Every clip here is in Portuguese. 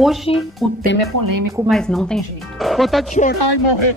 Hoje o tema é polêmico, mas não tem jeito. Vontade de chorar e morrer.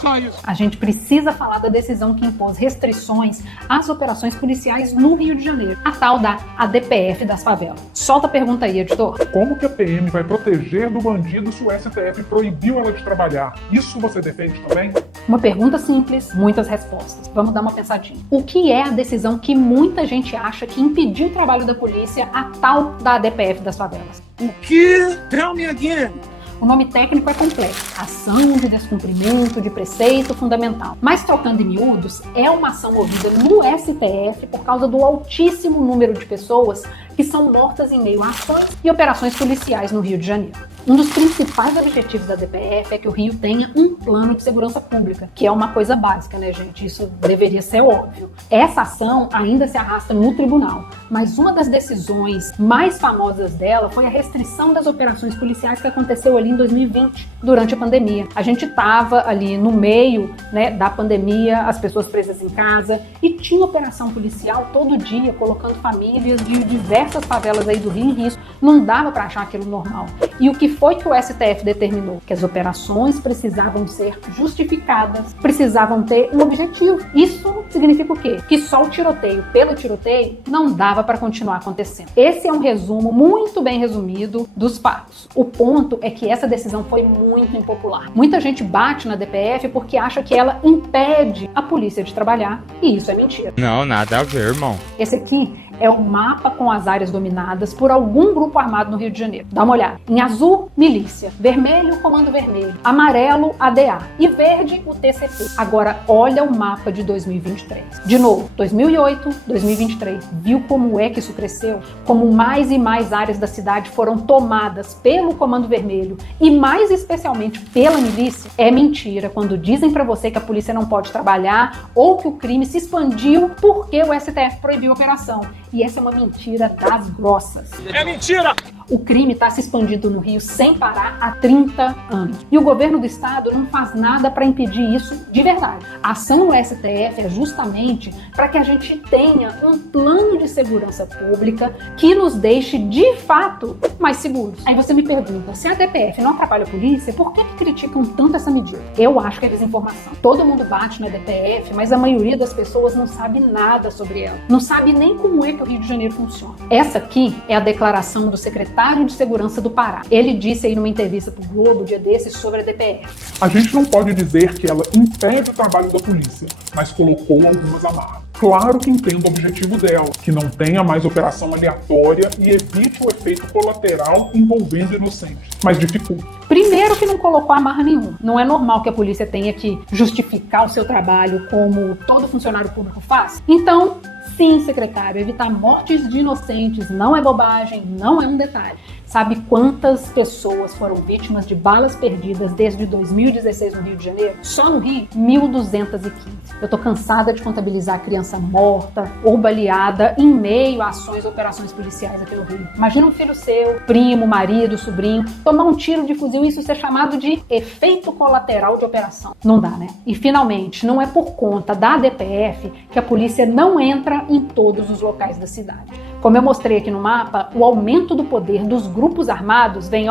Só isso. A gente precisa falar da decisão que impôs restrições às operações policiais no Rio de Janeiro, a tal da ADPF das favelas. Solta a pergunta aí, editor. Como que a PM vai proteger do bandido se o STF proibiu ela de trabalhar? Isso você defende também? Uma pergunta simples, muitas respostas. Vamos dar uma pensadinha. O que é a decisão que muita gente acha que impediu o trabalho da polícia, a tal da ADPF das favelas? O que? Tell me again. O nome técnico é complexo: ação de descumprimento de preceito fundamental. Mas trocando em miúdos, é uma ação movida no STF por causa do altíssimo número de pessoas que são mortas em meio a ações e operações policiais no Rio de Janeiro. Um dos principais objetivos da DPF é que o Rio tenha um plano de segurança pública, que é uma coisa básica, né, gente? Isso deveria ser óbvio. Essa ação ainda se arrasta no tribunal, mas uma das decisões mais famosas dela foi a restrição das operações policiais que aconteceu ali em 2020, durante a pandemia. A gente estava ali no meio, né, da pandemia, as pessoas presas em casa, e tinha operação policial todo dia, colocando famílias de diversas favelas aí do Rio em risco. Não dava para achar aquilo normal. E o que foi que o STF determinou? Que as operações precisavam ser justificadas, precisavam ter um objetivo. Isso significa o quê? Que só o tiroteio pelo tiroteio não dava para continuar acontecendo. Esse é um resumo muito bem resumido dos fatos. O ponto é que essa decisão foi muito impopular. Muita gente bate na DPF porque acha que ela impede a polícia de trabalhar, e isso é mentira. Não, nada a ver, irmão. Esse aqui é o mapa com as áreas dominadas por algum grupo armado no Rio de Janeiro. Dá uma olhada. Em azul, milícia. Vermelho, Comando Vermelho. Amarelo, ADA. E verde, o TCP. Agora, olha o mapa de 2023. De novo, 2008, 2023. Viu como é que isso cresceu? Como mais e mais áreas da cidade foram tomadas pelo Comando Vermelho e mais especialmente pela milícia? É mentira quando dizem pra você que a polícia não pode trabalhar ou que o crime se expandiu porque o STF proibiu a operação. E essa é uma mentira das grossas. É mentira! O crime está se expandindo no Rio sem parar há 30 anos. E o governo do estado não faz nada para impedir isso de verdade. A ação no STF é justamente para que a gente tenha um plano de segurança pública que nos deixe, de fato, mais seguros. Aí você me pergunta, se a DPF não atrapalha a polícia, por que criticam tanto essa medida? Eu acho que é desinformação. Todo mundo bate na DPF, mas a maioria das pessoas não sabe nada sobre ela. Não sabe nem como é que o Rio de Janeiro funciona. Essa aqui é a declaração do secretário de Segurança do Pará. Ele disse aí numa entrevista pro Globo, dia desses, sobre a DPF. A gente não pode dizer que ela impede o trabalho da polícia, mas colocou algumas amarras. Claro que entendo o objetivo dela, que não tenha mais operação aleatória e evite o efeito colateral envolvendo inocentes, mas dificulta. Primeiro que não colocou amarra nenhuma. Não é normal que a polícia tenha que justificar o seu trabalho como todo funcionário público faz. Então, sim, secretário, evitar mortes de inocentes não é bobagem, não é um detalhe. Sabe quantas pessoas foram vítimas de balas perdidas desde 2016 no Rio de Janeiro? Só no Rio, 1.215. Eu tô cansada de contabilizar criança morta ou baleada em meio a ações e operações policiais aqui no Rio. Imagina um filho seu, primo, marido, sobrinho, tomar um tiro de fuzil e isso ser chamado de efeito colateral de operação. Não dá, né? E finalmente, não é por conta da DPF que a polícia não entra em todos os locais da cidade. Como eu mostrei aqui no mapa, o aumento do poder dos grupos armados vem,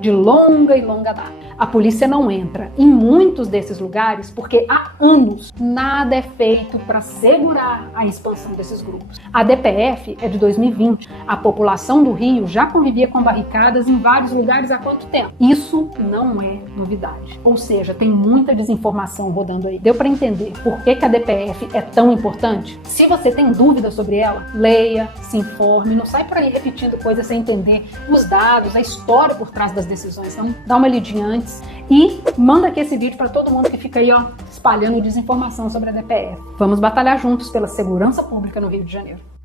de longa e longa data. A polícia não entra em muitos desses lugares porque há anos nada é feito para segurar a expansão desses grupos. A DPF é de 2020. A população do Rio já convivia com barricadas em vários lugares há quanto tempo? Isso não é novidade. Ou seja, tem muita desinformação rodando aí. Deu para entender por que a DPF é tão importante? Se você tem dúvidas sobre ela, leia, se informe, não sai por aí repetindo coisas sem entender os dados, a história por trás das decisões. Então, dá uma lidinha antes e manda aqui esse vídeo para todo mundo que fica aí, espalhando desinformação sobre a DPF. Vamos batalhar juntos pela segurança pública no Rio de Janeiro.